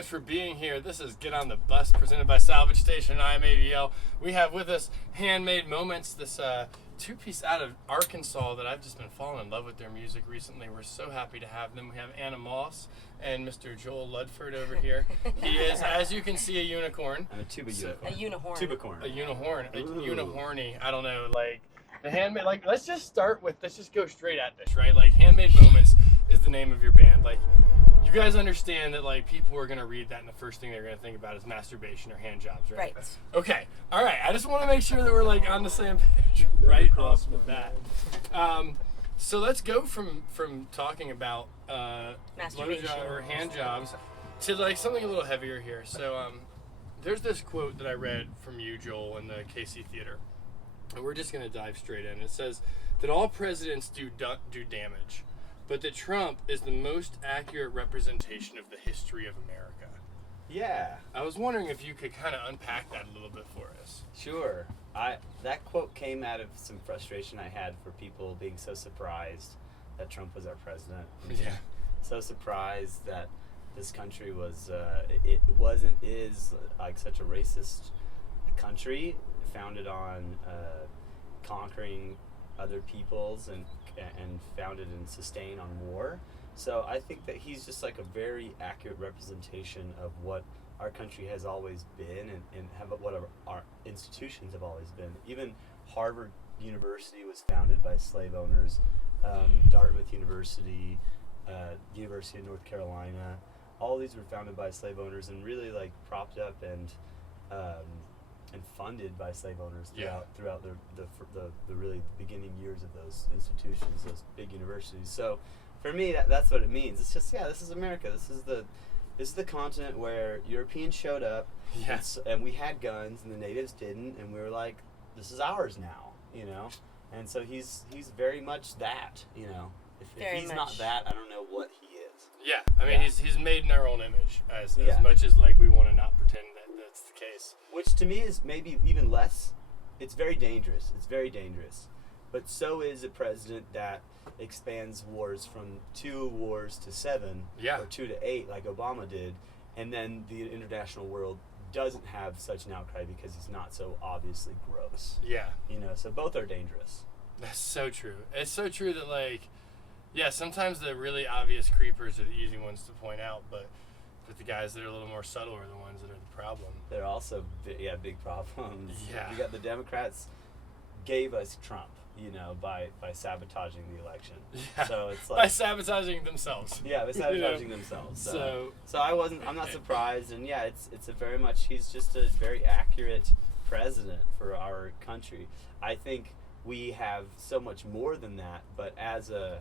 much for being here. This is Get on the Bus, presented by Salvage Station and IamAVL. We have with us Handmade Moments, this two-piece out of Arkansas that I've just been falling in love with their music recently. We're so happy to have them. We have Anna Moss and Mr. Joel Ludford over here. He is, as you can see, a unicorn. I'm a tuba unicorn. A unicorn. Tubacorn. A unicorn. A unihorny. I don't know, like, the Handmade, like, let's just go straight at this, right? Like, Handmade Moments is the name of your band. Like, you guys understand that, like, people are going to read that and the first thing they're going to think about is masturbation or hand jobs, right? Right. Okay. All right. I just want to make sure that we're, like, on the same page right off the bat. So let's go from talking about Masturbation blowjob or hand jobs to, like, something a little heavier here. So there's this quote that I read from you, Joel, in the KC Theater. And we're just going to dive straight in. It says that all presidents do damage, but that Trump is the most accurate representation of the history of America. Yeah. I was wondering if you could kind of unpack that a little bit for us. Sure. That quote came out of some frustration I had for people being so surprised that Trump was our president. Yeah. So surprised that this country was, is like such a racist country founded on conquering other peoples and founded and sustained on war. So I think that he's just like a very accurate representation of what our country has always been and what our institutions have always been. Even Harvard University was founded by slave owners. Dartmouth University, University of North Carolina, all these were founded by slave owners and really like propped up and funded by slave owners throughout the really beginning years of those institutions, those big universities. So for me, that's what it means. It's just, this is America. This is the continent where Europeans showed up, and we had guns, and the natives didn't, and we were like, this is ours now, you know. And so he's very much that, you know. If he's not that, I don't know what he is. Yeah, I mean, he's made in our own image as Yeah. much as, like, we want to not pretend that that's the case. Which to me is maybe even less. It's very dangerous. It's very dangerous. But so is a president that expands wars from 2 wars to 7 or 2 to 8 like Obama did, and then the international world doesn't have such an outcry because he's not so obviously gross. Yeah. You know, so both are dangerous. That's so true. It's so true that, like, sometimes the really obvious creepers are the easy ones to point out, but the guys that are a little more subtle are the ones that are the problem. They're also big problems. Yeah. You got the Democrats gave us Trump, you know, by sabotaging the election. Yeah. So it's like by sabotaging themselves. Yeah, by sabotaging themselves. So I'm not surprised, and it's a very much, he's just a very accurate president for our country. I think we have so much more than that, but as a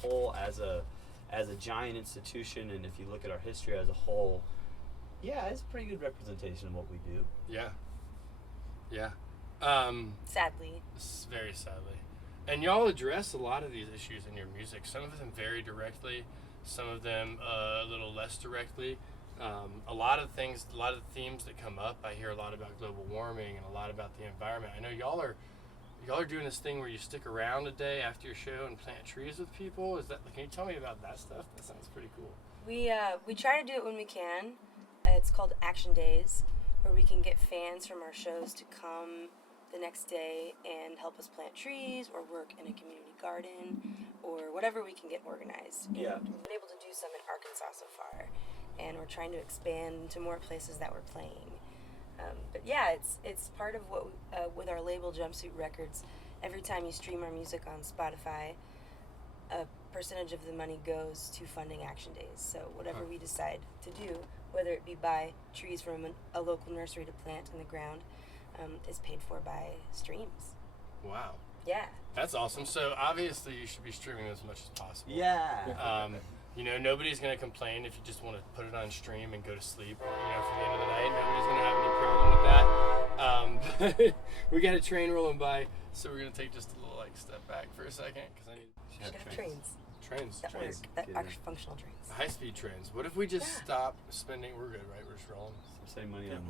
whole, as a giant institution, and if you look at our history as a whole, it's a pretty good representation of what we do. Yeah. Sadly. Very sadly. And y'all address a lot of these issues in your music. Some of them very directly, some of them a little less directly. A lot of the themes that come up, I hear a lot about global warming and a lot about the environment. I know y'all are doing this thing where you stick around a day after your show and plant trees with people. Can you tell me about that stuff? That sounds pretty cool. We try to do it when we can. It's called Action Days, where we can get fans from our shows to come the next day and help us plant trees or work in a community garden or whatever we can get organized. Yeah. And we've been able to do some in Arkansas so far, and we're trying to expand to more places that we're playing. But it's part of what with our label Jumpsuit Records. Every time you stream our music on Spotify, a percentage of the money goes to funding Action Days. So whatever we decide to do, whether it be buy trees from a local nursery to plant in the ground, is paid for by streams. Wow. Yeah. That's awesome. So obviously you should be streaming as much as possible. Yeah. You know, nobody's going to complain if you just want to put it on stream and go to sleep, for the end of the night. Nobody's going to have any problem with that. We got a train rolling by, so we're going to take just a little, step back for a second. Because I need We should have trains. Trains. That are functional trains. High-speed trains. What if we just stop spending, we're good, right? We're just rolling. Save money on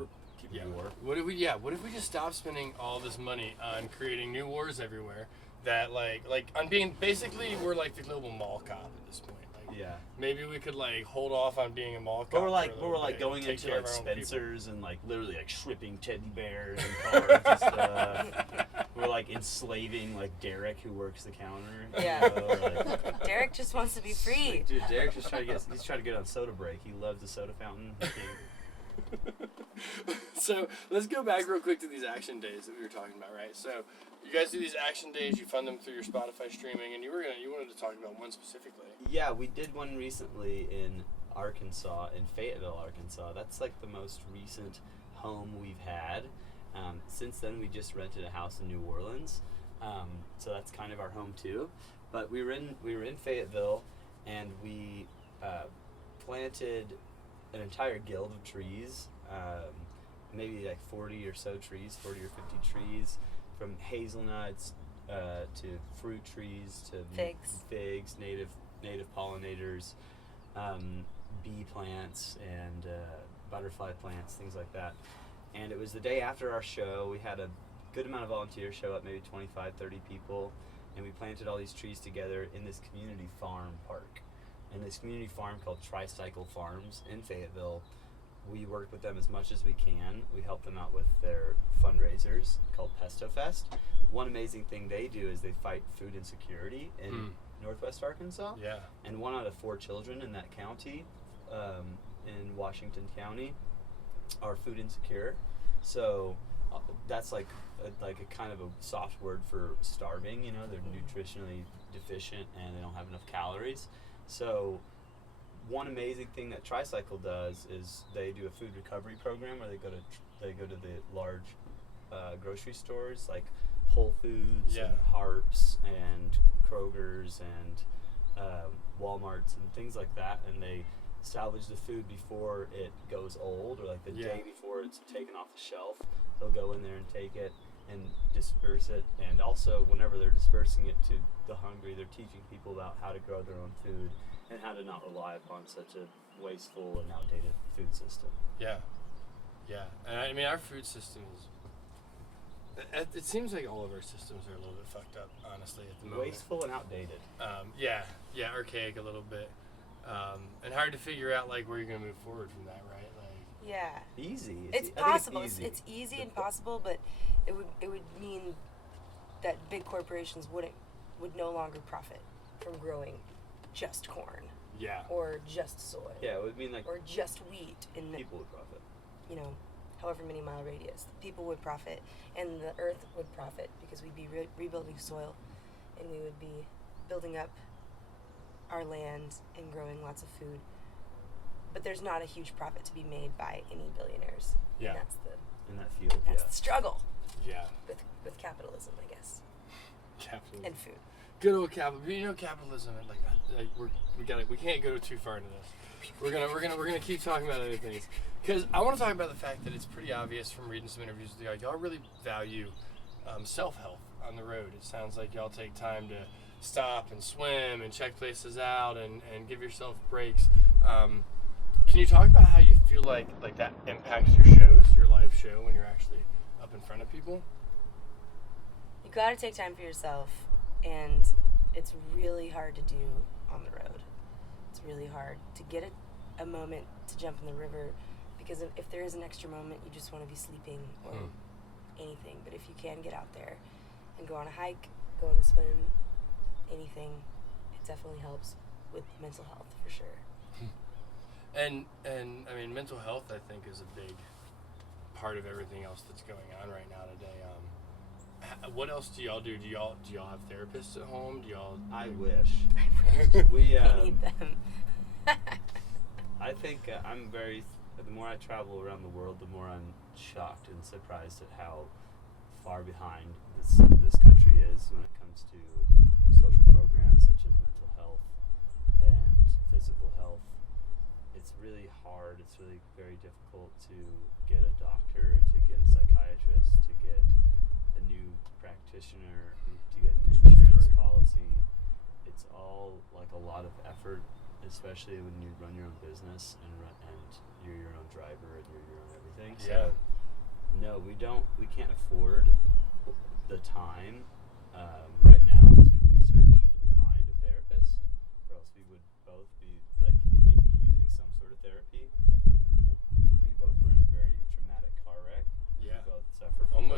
war. What if we just stop spending all this money on creating new wars everywhere that, on being, basically, we're like the global mall cop at this point. Yeah. Maybe we could like hold off on being a mall cop. But we're like for a little bit, going take into care like of our own people. Spencer's and like literally like stripping teddy bears and cars and stuff. We're like enslaving like Derek who works the counter. Yeah. You know, like, Derek just wants to be free. dude, Derek's just trying to get on soda break. He loves the soda fountain. So let's go back real quick to these action days that we were talking about, right? So you guys do these action days, you fund them through your Spotify streaming, and you wanted to talk about one specifically. Yeah, we did one recently in Arkansas, in Fayetteville, Arkansas. That's like the most recent home we've had. Since then, we just rented a house in New Orleans, so that's kind of our home too. But we were in Fayetteville, and we planted an entire guild of trees, maybe like 40 or so trees, 40 or 50 trees, from hazelnuts to fruit trees to figs, native pollinators, bee plants and butterfly plants, things like that. And it was the day after our show. We had a good amount of volunteers show up, maybe 25, 30 people, and we planted all these trees together in this community farm park. And this community farm called Tricycle Farms in Fayetteville. We work with them as much as we can. We help them out with their fundraisers called Pesto Fest. One amazing thing they do is they fight food insecurity in Northwest Arkansas. Yeah. And 1 out of 4 children in that county, in Washington County, are food insecure. So that's like a kind of a soft word for starving. You know, they're nutritionally deficient and they don't have enough calories. So one amazing thing that Tricycle does is they do a food recovery program where they go to the large grocery stores like Whole Foods and Harps and Kroger's and Walmarts and things like that, and they salvage the food before it goes old, or like the day before it's taken off the shelf. They'll go in there and take it and disperse it, and also whenever they're dispersing it to the hungry, they're teaching people about how to grow their own food and how to not rely upon such a wasteful and outdated food system. Yeah. And I mean, our food system is, it seems like all of our systems are a little bit fucked up, honestly, at the moment. Wasteful and outdated. Archaic a little bit. And hard to figure out like where you're gonna move forward from that, right? Like easy. It's possible. It's easy and possible, but it would mean that big corporations would no longer profit from growing just corn. Yeah. Or just soy. Yeah, it would mean like or just wheat in people would profit. You know, however many mile radius, people would profit, and the earth would profit because we'd be rebuilding soil, and we would be building up our land and growing lots of food. But there's not a huge profit to be made by any billionaires. Yeah. And that's in that field. That's the struggle. Yeah. With capitalism, I guess. Capitalism. And food. Good old capitalism. You know, capitalism. We can't go too far into this. We're gonna keep talking about other things, because I want to talk about the fact that it's pretty obvious from reading some interviews with y'all really value self-help on the road. It sounds like y'all take time to stop and swim and check places out and give yourself breaks. Can you talk about how you feel like that impacts your shows, your live show, when you're actually up in front of people? You gotta take time for yourself, and it's really hard to do on the road. It's really hard to get a moment to jump in the river, because if there is an extra moment, you just want to be sleeping or anything. But if you can get out there and go on a hike, go on a swim, anything, it definitely helps with mental health for sure. And I mean, mental health, I think, is a big part of everything else that's going on right now today. What else do y'all do? Do y'all have therapists at home? I wish. We need them. I think the more I travel around the world, the more I'm shocked and surprised at how far behind this country is when it comes to social programs such as mental health and physical health. It's really hard. It's really very difficult to get a doctor, to get a psychiatrist, to get a new practitioner, to get an insurance policy. It's all like a lot of effort, especially when you run your own business and you're your own driver and you're your own everything. So no, we can't afford the time right now to research and find a therapist, or else we would both be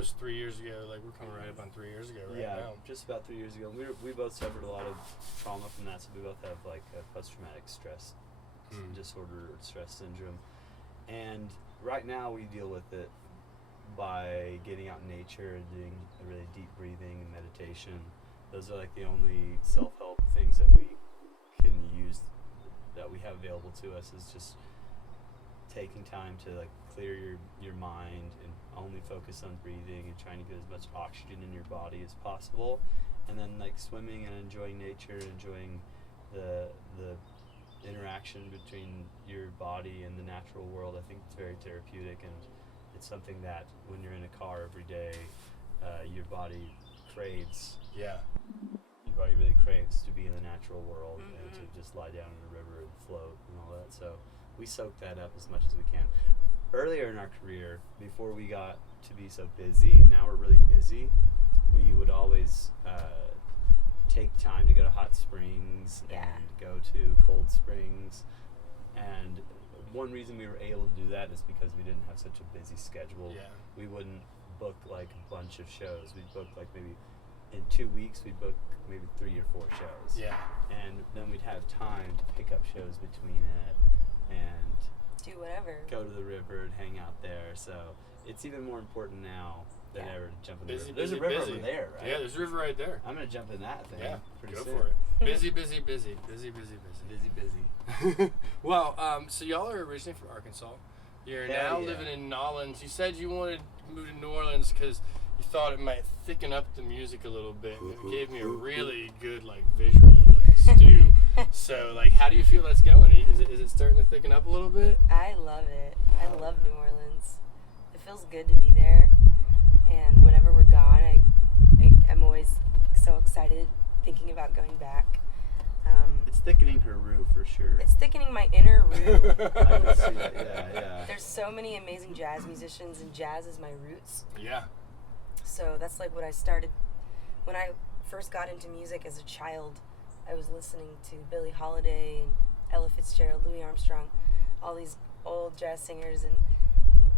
almost 3 years ago. Like we're coming right up on 3 years ago right now. Just about 3 years ago. We both suffered a lot of trauma from that, so we both have like a post-traumatic stress disorder or stress syndrome. And right now we deal with it by getting out in nature and doing a really deep breathing and meditation. Those are like the only self-help things that we can use, that we have available to us, is just taking time to like clear your mind and only focus on breathing and trying to get as much oxygen in your body as possible, and then like swimming and enjoying nature, enjoying the interaction between your body and the natural world. I think it's very therapeutic, and it's something that when you're in a car every day, your body craves. Yeah. Your body really craves to be in the natural world and to just lie down in a river and float and all that. So we soak that up as much as we can. Earlier in our career, before we got to be so busy, now we're really busy, we would always take time to go to hot springs and go to cold springs. And one reason we were able to do that is because we didn't have such a busy schedule. Yeah. We wouldn't book like a bunch of shows. We'd book like maybe in 2 weeks we'd book maybe 3 or 4 shows. Yeah. And then we'd have time to pick up shows between it and do whatever. Go to the river and hang out there. So it's even more important now than ever to jump in the river. There's a river over there, right? Yeah, there's a river right there. I'm gonna jump in that thing. Yeah, pretty go soon. for it. Busy. Well, so y'all are originally from Arkansas. You're now living in Nolens. You said you wanted to move to New Orleans because you thought it might thicken up the music a little bit. It gave me a really good like visual like stew. So like, how do you feel that's going? Is it starting to thicken up a little bit? I love it. I love New Orleans. It feels good to be there. And whenever we're gone, I'm always so excited thinking about going back. It's thickening her roux for sure. It's thickening my inner roux. I can see that. Yeah. There's so many amazing jazz musicians, and jazz is my roots. Yeah. So that's like what I started when I first got into music as a child. I was listening to Billie Holiday and Ella Fitzgerald, Louis Armstrong, all these old jazz singers, and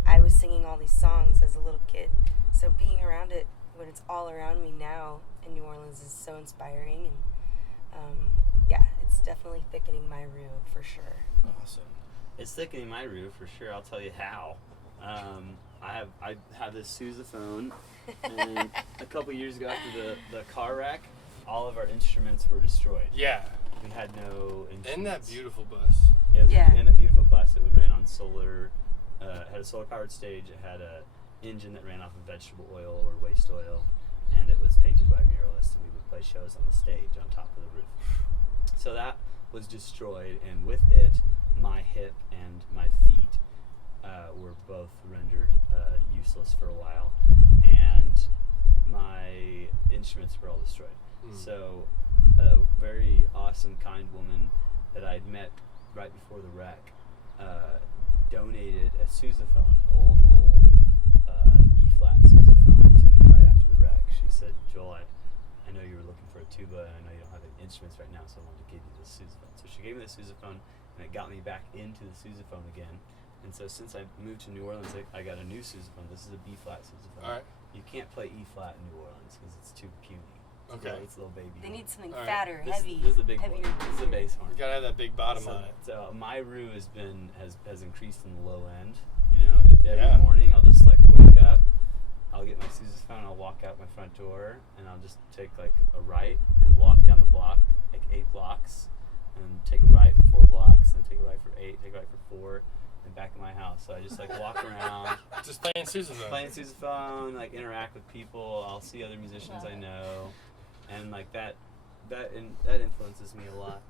I was singing all these songs as a little kid. So being around it when it's all around me now in New Orleans is so inspiring, and it's definitely thickening my roux for sure. Awesome. It's thickening my roux for sure. I'll tell you how. I have this sousaphone, and a couple years ago after the car wreck, all of our instruments were destroyed. Yeah. We had no instruments. Isn't that beautiful bus? Yeah. And a beautiful bus. It would run on solar. Had a solar-powered stage. It had a engine that ran off of vegetable oil or waste oil, and it was painted by muralists, and we would play shows on the stage on top of the roof. So that was destroyed, and with it, my hip and my feet were both rendered useless for a while, and my instruments were all destroyed. So a very awesome, kind woman that I'd met right before the wreck donated a sousaphone, old E-flat sousaphone, to me right after the wreck. She said, "Joel, I know you were looking for a tuba, and I know you don't have any instruments right now, so I wanted to give you this sousaphone." So she gave me the sousaphone, and it got me back into the sousaphone again. And so since I moved to New Orleans, I got a new sousaphone. This is a B-flat sousaphone. All right. You can't play E-flat in New Orleans because it's too puny. Okay. It's a little baby. They need something All right. fatter, This heavy. is the big heavier, one. This is the bass horn. You gotta have that big bottom on it. So my roux has increased in the low end. You know, every morning I'll just like wake up, I'll get my sousaphone, I'll walk out my front door, and I'll just take like a right and walk down the block, like 8 blocks, and take a right for 4 blocks, and take a right for 8, take a right for 4, and back in my house. So I just like walk around, Just playing sousaphone. playing sousaphone, like interact with people. I'll see other musicians I know, and like that influences me a lot.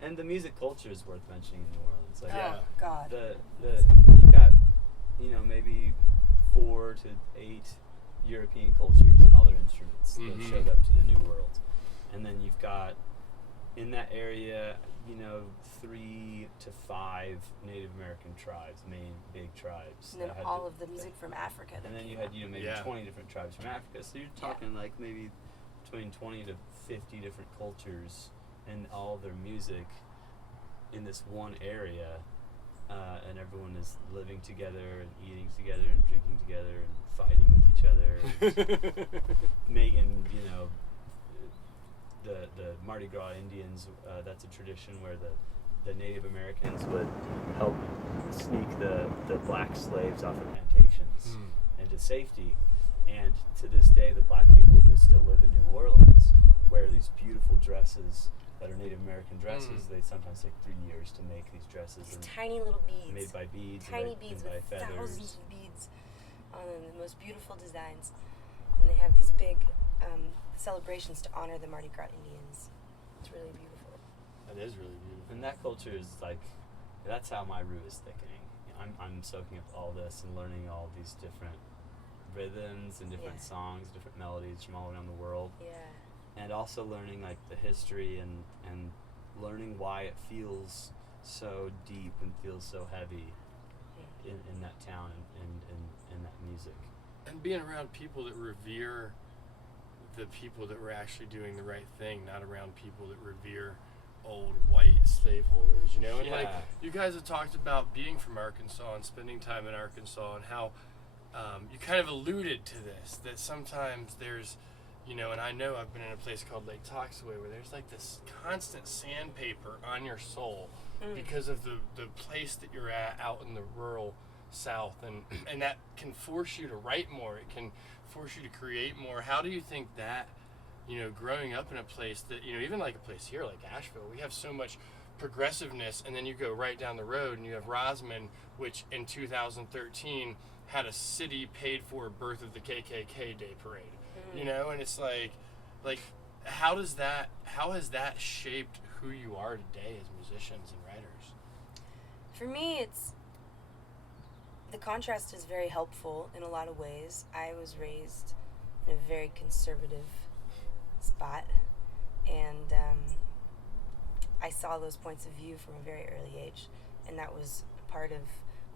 And the music culture is worth mentioning in New Orleans. Like, Oh, God. you got, maybe 4 to 8 European cultures and all their instruments that showed up to the New World. And then you've got, in that area, 3 to 5 Native American tribes, main big tribes. And then all of the music from Africa. And then you had, maybe 20 different tribes from Africa. So you're talking like maybe between 20 to 50 different cultures and all their music in this one area. and everyone is living together and eating together and drinking together and fighting with each other, and making, you know, the Mardi Gras Indians. That's a tradition where the Native Americans would help sneak the black slaves off the plantations into safety. And to this day, the black people who still live in New Orleans wear these beautiful dresses that are Native American dresses. They sometimes take 3 years to make these dresses. These tiny little beads. Made by beads. Tiny and beads by with feathers. thousands of beads on them, the most beautiful designs. And they have these big celebrations to honor the Mardi Gras Indians. It's really beautiful. That is really beautiful. And that culture is like, that's how my root is thickening. I'm soaking up all this and learning all these different rhythms and different songs, different melodies from all around the world. Yeah. And also learning like the history and learning why it feels so deep and feels so heavy in that town and in that music. And being around people that revere the people that were actually doing the right thing, not around people that revere old white slaveholders, you know? And like, you guys have talked about being from Arkansas and spending time in Arkansas, and how you kind of alluded to this, that sometimes there's, you know, and I know I've been in a place called Lake Toxaway where there's like this constant sandpaper on your soul because of the place that you're at out in the rural South, and that can force you to write more, it can force you to create more. How do you think that, you know, growing up in a place that, you know, even like a place here like Asheville, we have so much progressiveness, and then you go right down the road and you have Rosman, which in 2013 had a city paid for birth of the KKK Day Parade, you know, and it's like how has that shaped who you are today as musicians and writers? For me, it's the contrast is very helpful in a lot of ways. I was raised in a very conservative spot, and I saw those points of view from a very early age, and that was part of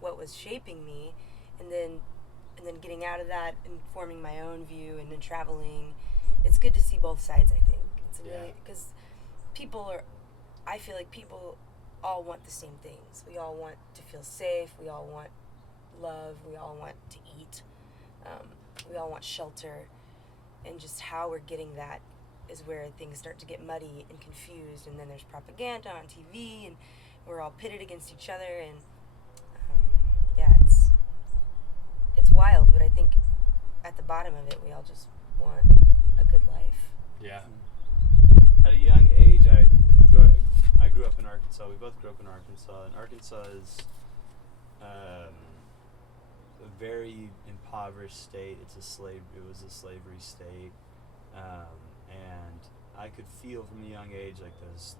what was shaping me. And then getting out of that and forming my own view, and then traveling, it's good to see both sides. I think it's really, because I feel like people all want the same things. We all want to feel safe. We all want love. We all want to eat. We all want shelter. And just how we're getting that is where things start to get muddy and confused. And then there's propaganda on TV, and we're all pitted against each other. And it's wild. But I think at the bottom of it, we all just want a good life. Yeah. At a young age, I grew up in Arkansas. We both grew up in Arkansas, and Arkansas is a very impoverished state. It was a slavery state, and I could feel from a young age like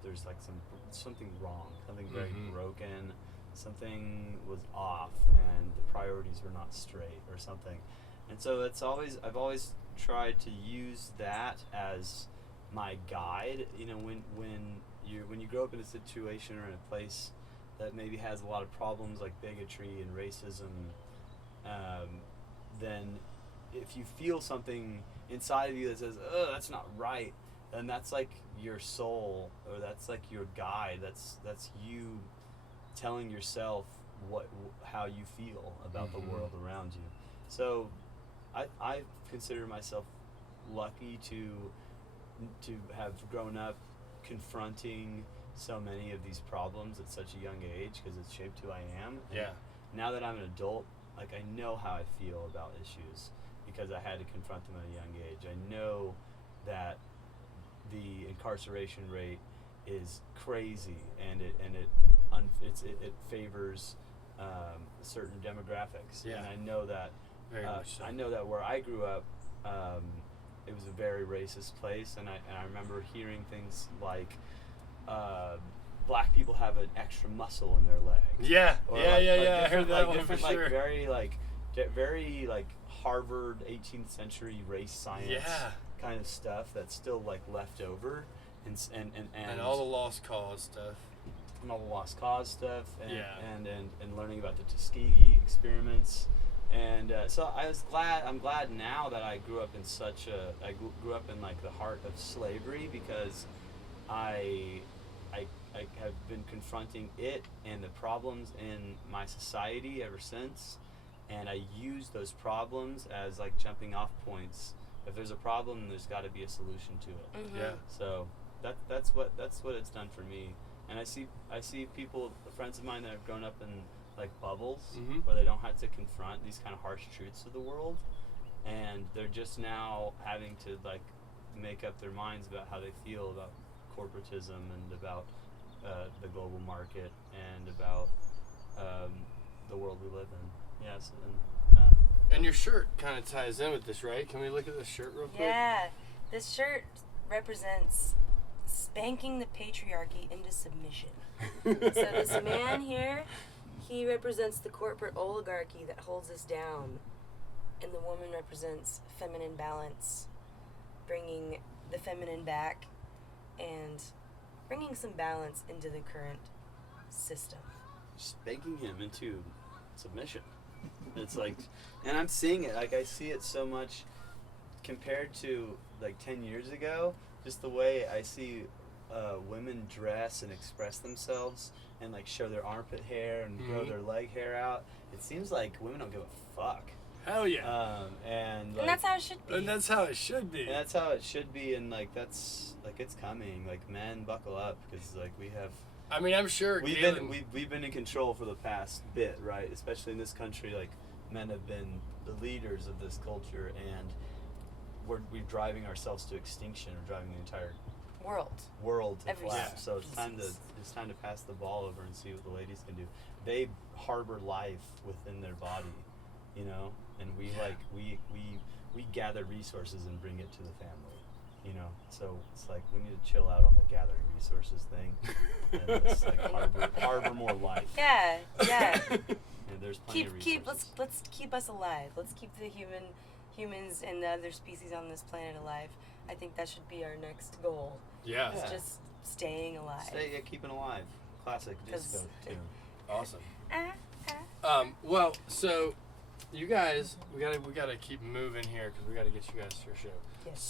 there's like something wrong, something very broken, something was off, and the priorities were not straight or something. And so I've always tried to use that as my guide. You know, when you grow up in a situation or in a place that maybe has a lot of problems like bigotry and racism, then if you feel something inside of you that says, "Oh, that's not right," then that's like your soul, or that's like your guide. That's you telling yourself how you feel about the world around you. So I consider myself lucky to have grown up confronting so many of these problems at such a young age, because it's shaped who I am. Yeah. And now that I'm an adult, like, I know how I feel about issues because I had to confront them at a young age. I know that the incarceration rate is crazy, and it favors certain demographics. Yeah. And I know that Very much so. I know that where I grew up, it was a very racist place, and I remember hearing things like black people have an extra muscle in their leg. Yeah, Or yeah. I heard that one for different, sure. very Harvard 18th century race science kind of stuff that's still like left over, and all the lost cause stuff. And all the lost cause stuff, and Yeah. and learning about the Tuskegee experiments. And so I'm glad now that I grew up in grew up in like the heart of slavery, because I I have been confronting it and the problems in my society ever since, and I use those problems as like jumping off points. If there's a problem, there's got to be a solution to it. Mm-hmm. Yeah. So that's what it's done for me. And I see people, friends of mine that have grown up in like bubbles Mhm. where they don't have to confront these kind of harsh truths of the world, and they're just now having to like make up their minds about how they feel about corporatism and about the global market and about the world we live in. Yes, And your shirt kind of ties in with this, right? Can we look at this shirt real quick? Yeah, this shirt represents spanking the patriarchy into submission. So this man here, he represents the corporate oligarchy that holds us down, and the woman represents feminine balance, bringing the feminine back and bringing some balance into the current system. spanking him into submission. It's like, and I'm seeing it, like I see it so much compared to like 10 years ago, just the way I see women dress and express themselves and like show their armpit hair and grow their leg hair out. It seems like women don't give a fuck. Hell yeah. And And that's how it should be. And that's how it should be. and that's how it should be, and like that's like it's coming. Like men, buckle up, because like we have. I mean, I'm sure Galen, We've been in control for the past bit, right? Especially in this country, like men have been the leaders of this culture, and we're driving ourselves to extinction. We're driving the entire world to Every collapse. So it's species. time to pass the ball over and see what the ladies can do. They harbor life within their body, you know, and we gather resources and bring it to the family, you know. So it's like we need to chill out on the gathering resources thing and just like harbor more life. Yeah, yeah. And there's plenty of resources. Let's keep us alive. Let's keep the humans and the other species on this planet alive. I think that should be our next goal. yeah. It's just staying alive. Keeping alive. Classic disco 'Cause- tune. Awesome. Well, so you guys, we gotta keep moving here because we gotta get you guys to your show. Yes.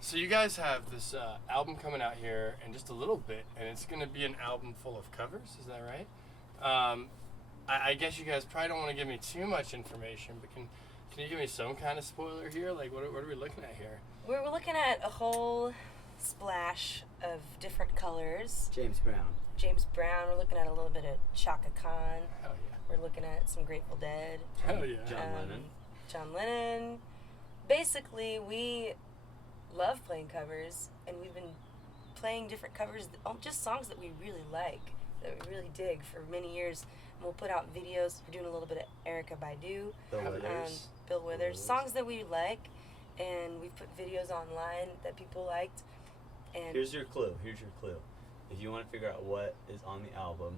So you guys have this album coming out here in just a little bit, and it's gonna be an album full of covers. Is that right? I guess you guys probably don't want to give me too much information, but can you give me some kind of spoiler here? Like, what are we looking at here? We're looking at a whole splash of different colors. James Brown. We're looking at a little bit of Chaka Khan. Hell yeah. We're looking at some Grateful Dead. Hell yeah. John Lennon. Basically, we love playing covers, and we've been playing different covers, just songs that we really like, that we really dig for many years. And we'll put out videos. We're doing a little bit of Erykah Badu, Bill Withers, songs that we like, and we've put videos online that people liked. And Here's your clue. If you want to figure out what is on the album,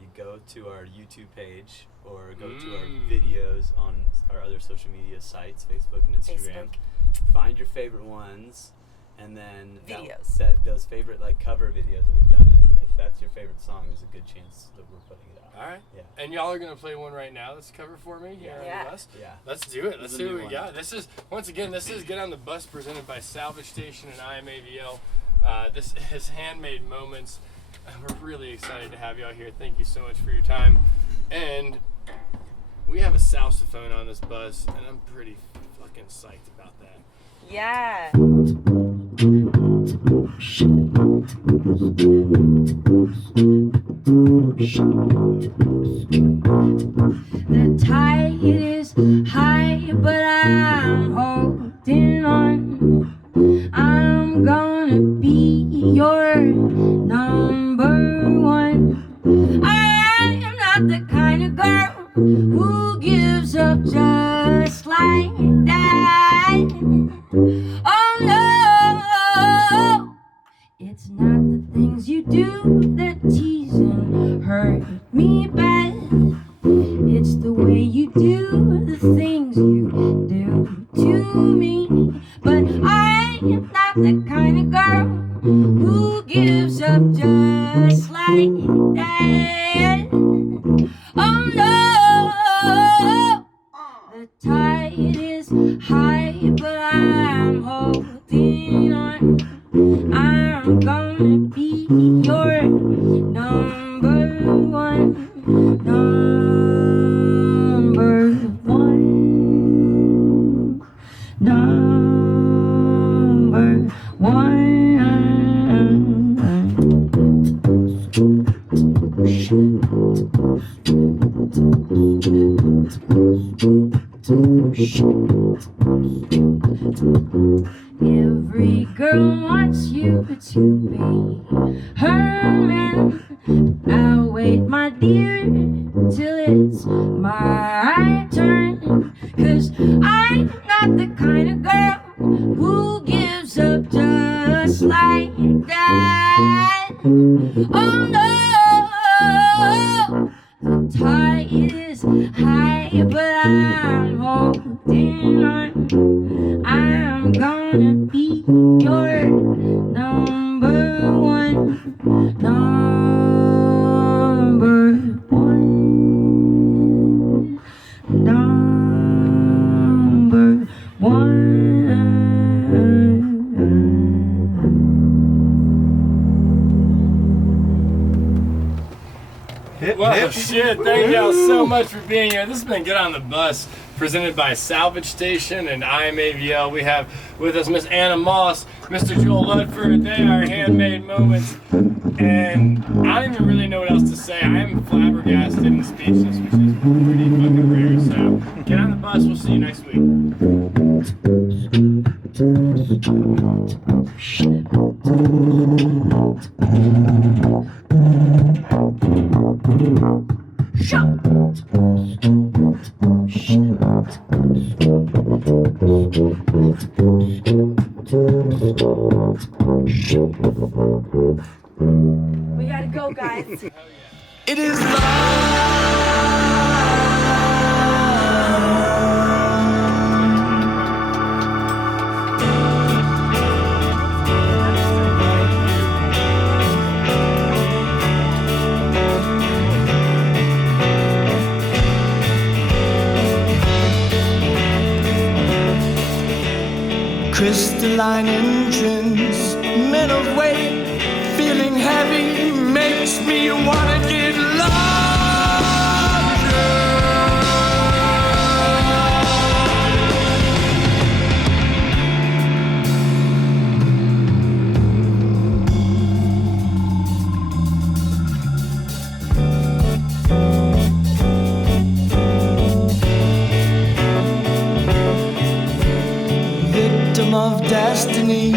you go to our YouTube page or go to our videos on our other social media sites, Facebook and Instagram. Find your favorite ones, and then Videos. those favorite like cover videos that we've done, and if that's your favorite song, there's a good chance that we're putting it out. All right. Yeah. And y'all are gonna play one right now. That's cover for me here on Yeah. the bus. Yeah. Let's do it. Let's This is see a what new we one. got. This is Get on the Bus, presented by Salvage Station and IamAVL. This is Handmade Moments. We're really excited to have y'all here. Thank you so much for your time. And we have a sousaphone on this bus, and I'm pretty fucking psyched about that. yeah. The tide is high, but I'm holding on. I'm gonna be your number one. I am not the kind of girl who gives up just like that. Oh no, it's not the things you do that tease and hurt me bad. It's the way you do the things you do to me. But I am not the kind of girl who gives up just like that. Oh no, the tide is high, but I'm holding on. Every girl wants you to be her man. I'll wait, my dear, till it's my turn. 'Cause I'm not the kind of girl who gives up just like that. Oh no, the tide is high, but I'm holding on. I'm gonna be your number one, number one, number one. Well, shit, thank y'all so much for being here. This has been Get on the Bus, presented by Salvage Station and IamAVL. We have with us Miss Anna Moss, Mr. Joel Ludford. They are Handmade Moments. And I don't even really know what else to say. I am flabbergasted and speechless, which is pretty fucking rare. So, get on the bus. We'll see you next week. We gotta go, guys. It is love. Crystalline entrance, men of weight, feeling heavy makes me wanna get victim of destiny.